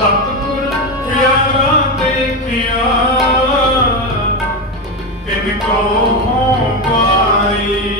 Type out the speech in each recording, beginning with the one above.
ਸਤਿਗੁਰ ਪਿਆਰਾ ਦੇਖਿਆ ਤਿਨ ਕੋ ਹੋਂ ਪਾਈ।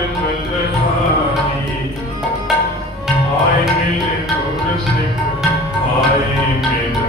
I